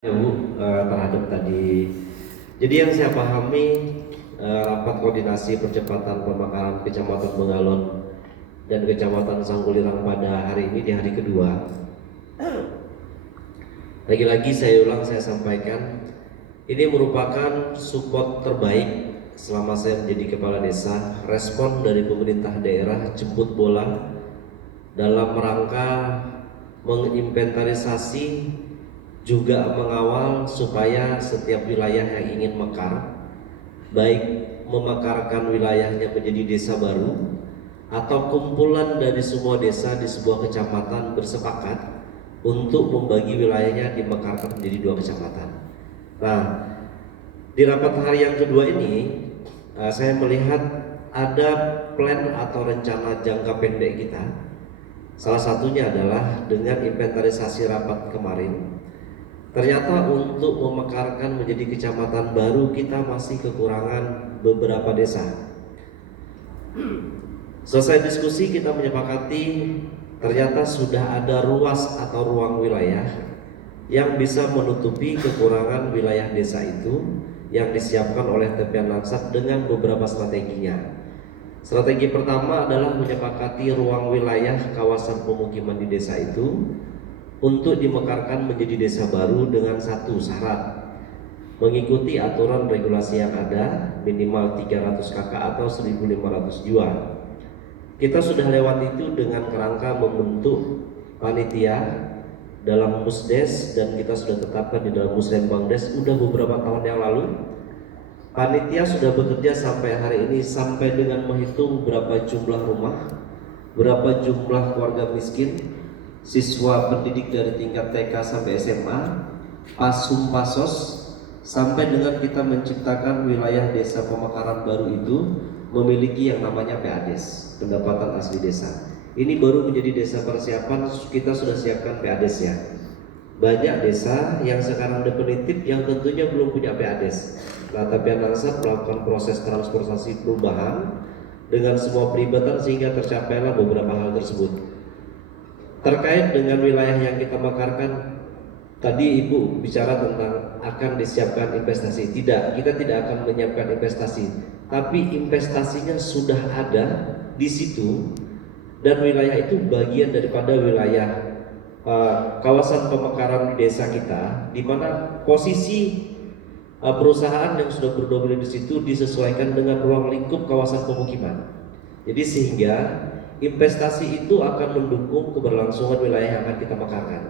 Ya Bu, terhadap tadi. Jadi yang saya pahami, rapat koordinasi percepatan pemekaran Kecamatan Bengalon dan Kecamatan Sanggulirang pada hari ini di hari kedua. Lagi-lagi saya sampaikan, ini merupakan support terbaik selama saya menjadi kepala desa. Respon dari pemerintah daerah jemput bola dalam rangka menginventarisasi, juga mengawal supaya setiap wilayah yang ingin mekar, baik memekarkan wilayahnya menjadi desa baru atau kumpulan dari semua desa di sebuah kecamatan bersepakat untuk membagi wilayahnya dimekarkan menjadi 2 kecamatan. Nah, di rapat hari yang kedua ini, saya melihat ada plan atau rencana jangka pendek kita. Salah satunya adalah dengan inventarisasi rapat kemarin, ternyata untuk memekarkan menjadi kecamatan baru kita masih kekurangan beberapa desa. Selesai diskusi kita menyepakati ternyata sudah ada ruas atau ruang wilayah yang bisa menutupi kekurangan wilayah desa itu yang disiapkan oleh TPN Langsat dengan beberapa strateginya. Strategi pertama adalah menyepakati ruang wilayah kawasan pemukiman di desa itu untuk dimekarkan menjadi desa baru dengan satu syarat: mengikuti aturan regulasi yang ada, minimal 300 kakak atau 1.500 jiwa. Kita sudah lewat itu dengan kerangka membentuk panitia dalam Musdes, dan kita sudah tetapkan di dalam Musrenbangdes udah beberapa tahun yang lalu. Panitia sudah bekerja sampai hari ini, sampai dengan menghitung berapa jumlah rumah, berapa jumlah keluarga miskin, siswa pendidik dari tingkat TK sampai SMA, pasum pasos, sampai dengan kita menciptakan wilayah desa pemekaran baru itu memiliki yang namanya PADES, pendapatan asli desa. Ini baru menjadi desa persiapan, kita sudah siapkan PADES ya. Banyak desa yang sekarang definitif yang tentunya belum punya PADES. Nah, TPN Langsat melakukan proses transportasi perubahan dengan semua peribatan sehingga tercapailah beberapa hal tersebut. Terkait dengan wilayah yang kita mekarkan, tadi Ibu bicara tentang akan disiapkan investasi. Tidak, kita tidak akan menyiapkan investasi, tapi investasinya sudah ada di situ, dan wilayah itu bagian daripada wilayah kawasan pemekaran di desa kita, di mana posisi perusahaan yang sudah berdomisili di situ disesuaikan dengan ruang lingkup kawasan pemukiman. Jadi sehingga investasi itu akan mendukung keberlangsungan wilayah yang akan kita mekarkan.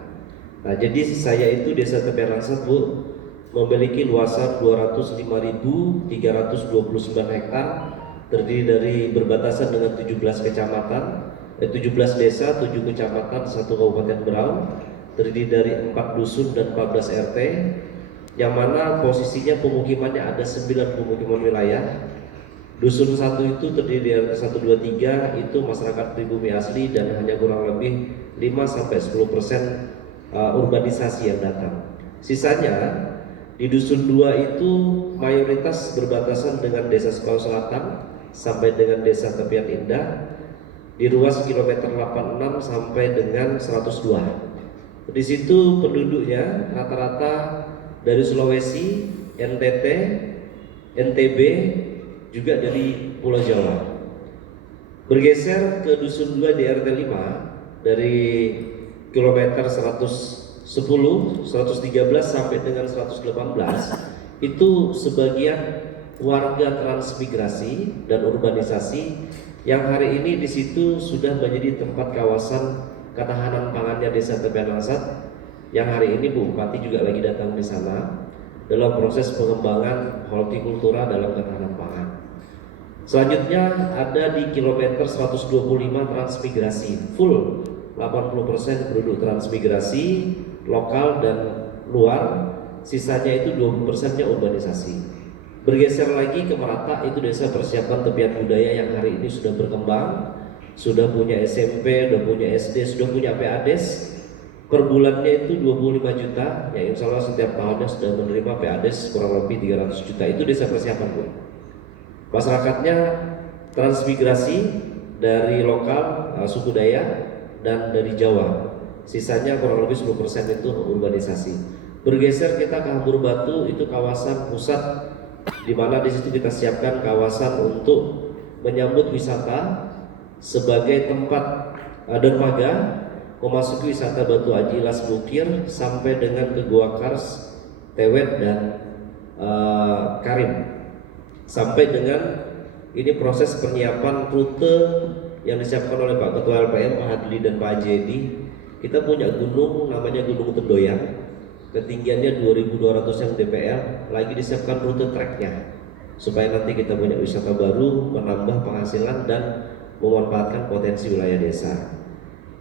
Nah, jadi saya itu desa TPN Langsat Bu memiliki luasan 205.329 hektar, terdiri dari berbatasan dengan 17 kecamatan, 17 desa, 7 kecamatan, 1 kabupaten Berau, terdiri dari 4 dusun dan 14 RT, yang mana posisinya pemukimannya ada 9 pemukiman wilayah. Dusun 1 itu terdiri dari 1, 2, 3 itu masyarakat pribumi asli dan hanya kurang lebih 5-10% urbanisasi yang datang. Sisanya di dusun 2 itu mayoritas berbatasan dengan desa Sekolah Selatan sampai dengan desa Tepian Indah di ruas kilometer 86 sampai dengan 102. Di situ penduduknya rata-rata dari Sulawesi, NTT, NTB, juga dari Pulau Jawa. Bergeser ke dusun 2 di RT 5 dari kilometer 110, 113 sampai dengan 118 itu sebagian warga transmigrasi dan urbanisasi yang hari ini di situ sudah menjadi tempat kawasan ketahanan pangannya desa TPN Langsat, yang hari ini Bu Bupati juga lagi datang di sana dalam proses pengembangan hortikultura dalam ketahanan pangan. Selanjutnya ada di kilometer 125 transmigrasi, full 80% penduduk transmigrasi lokal dan luar, sisanya itu 20%-nya urbanisasi. Bergeser lagi ke Merata, itu desa persiapan tepian budaya yang hari ini sudah berkembang, sudah punya SMP, sudah punya SD, sudah punya PADES. Per bulannya itu 25 juta, ya insya Allah setiap tahunnya sudah menerima PADES kurang lebih 300 juta. Itu desa persiapan Bu. Masyarakatnya transmigrasi dari lokal, suku Dayak dan dari Jawa. Sisanya kurang lebih 10% itu urbanisasi. Bergeser kita ke Hambur Batu, itu kawasan pusat di mana di situ kita siapkan kawasan untuk menyambut wisata sebagai tempat dermaga memasuki wisata Batu Aji Las Bukir sampai dengan ke Gua Kars, Tewet dan Karim. Sampai dengan ini proses penyiapan rute yang disiapkan oleh Pak Ketua LPM, Pak Hadli dan Pak Jedi. Kita punya gunung namanya Gunung Tendoyan, ketinggiannya 2200 yang DPR, lagi disiapkan rute treknya supaya nanti kita punya wisata baru, menambah penghasilan dan memanfaatkan potensi wilayah desa.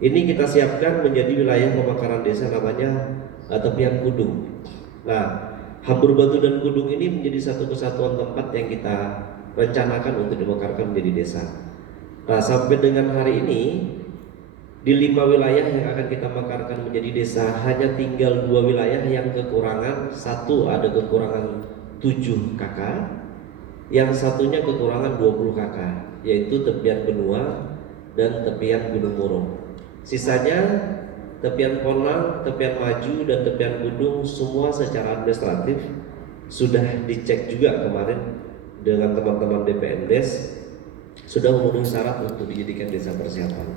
Ini kita siapkan menjadi wilayah pemekaran desa namanya tepian Kudung. Nah, Hambur Batu dan Kudung ini menjadi satu kesatuan tempat yang kita rencanakan untuk dimekarkan menjadi desa. Nah, sampai dengan hari ini di 5 wilayah yang akan kita mekarkan menjadi desa hanya tinggal 2 wilayah yang kekurangan. Satu ada kekurangan 7 kakak, yang satunya kekurangan 20 kakak, yaitu tepian Benua dan tepian Gunung Murung. Sisanya tepian Ponlang, tepian Maju dan tepian Gunung semua secara administratif sudah dicek juga kemarin dengan teman-teman DPMDes, sudah memenuhi syarat untuk dijadikan desa persiapan.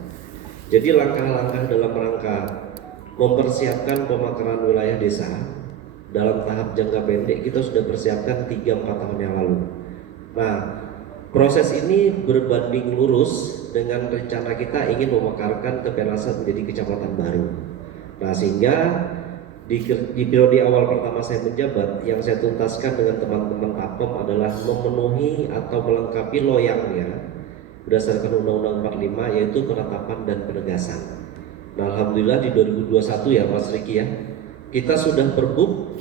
Jadi langkah-langkah dalam rangka mempersiapkan pemekaran wilayah desa dalam tahap jangka pendek kita sudah persiapkan 3-4 tahun yang lalu. Nah, proses ini berbanding lurus dengan rencana kita ingin memekarkan Tepian Lasat menjadi kecamatan baru. Nah, sehingga di periode awal pertama saya menjabat, yang saya tuntaskan dengan teman-teman Tapem adalah memenuhi atau melengkapi loyangnya berdasarkan Undang-Undang 45, yaitu penetapan dan penegasan. Nah, alhamdulillah di 2021 ya Mas Riki ya, kita sudah perbuk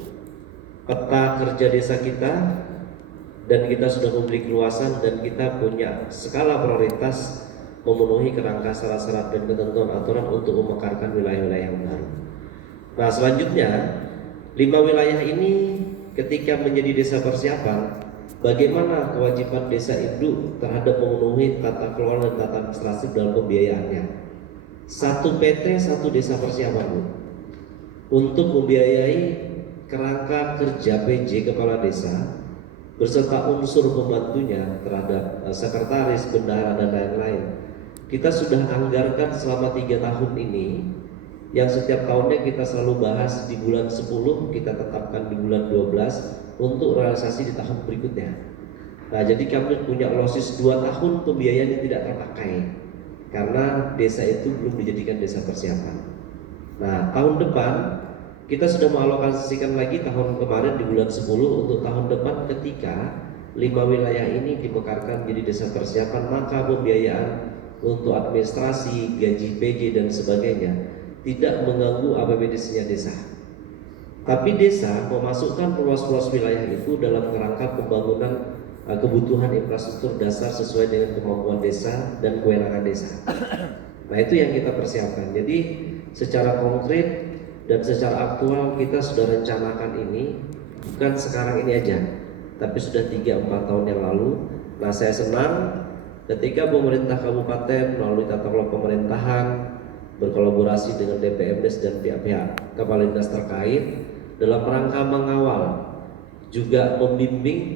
peta kerja desa kita dan kita sudah memiliki luasan dan kita punya skala prioritas memenuhi kerangka syarat-syarat dan ketentuan aturan untuk memekarkan wilayah-wilayah yang baru. Nah, selanjutnya 5 wilayah ini ketika menjadi desa persiapan, bagaimana kewajiban desa induk terhadap memenuhi tata kelola dan tata administrasi dalam pembiayaannya? 1 PT 1 desa persiapan, Bu, untuk membiayai kerangka kerja PJ kepala desa beserta unsur pembantunya terhadap sekretaris, bendahara dan lain-lain. Kita sudah anggarkan selama 3 tahun ini, yang setiap tahunnya kita selalu bahas di bulan 10, kita tetapkan di bulan 12 untuk realisasi di tahun berikutnya. Nah, jadi kami punya losis 2 tahun pembiayaan yang tidak terpakai karena desa itu belum dijadikan desa persiapan. Nah, tahun depan kita sudah mengalokasikan lagi tahun kemarin di bulan 10 untuk tahun depan ketika 5 wilayah ini dimekarkan menjadi desa persiapan, maka pembiayaan untuk administrasi, gaji PJ dan sebagainya tidak mengganggu APBD-nya desa. Tapi desa memasukkan ruas-ruas wilayah itu dalam kerangka pembangunan kebutuhan infrastruktur dasar sesuai dengan kemampuan desa dan kewenangan desa. Nah, itu yang kita persiapkan. Jadi secara konkret dan secara aktual kita sudah rencanakan ini bukan sekarang ini aja, tapi sudah 3-4 tahun yang lalu. Nah, saya senang ketika pemerintah kabupaten melalui tata kelola pemerintahan berkolaborasi dengan DPMDes dan pihak-pihak kepala dinas terkait dalam rangka mengawal juga membimbing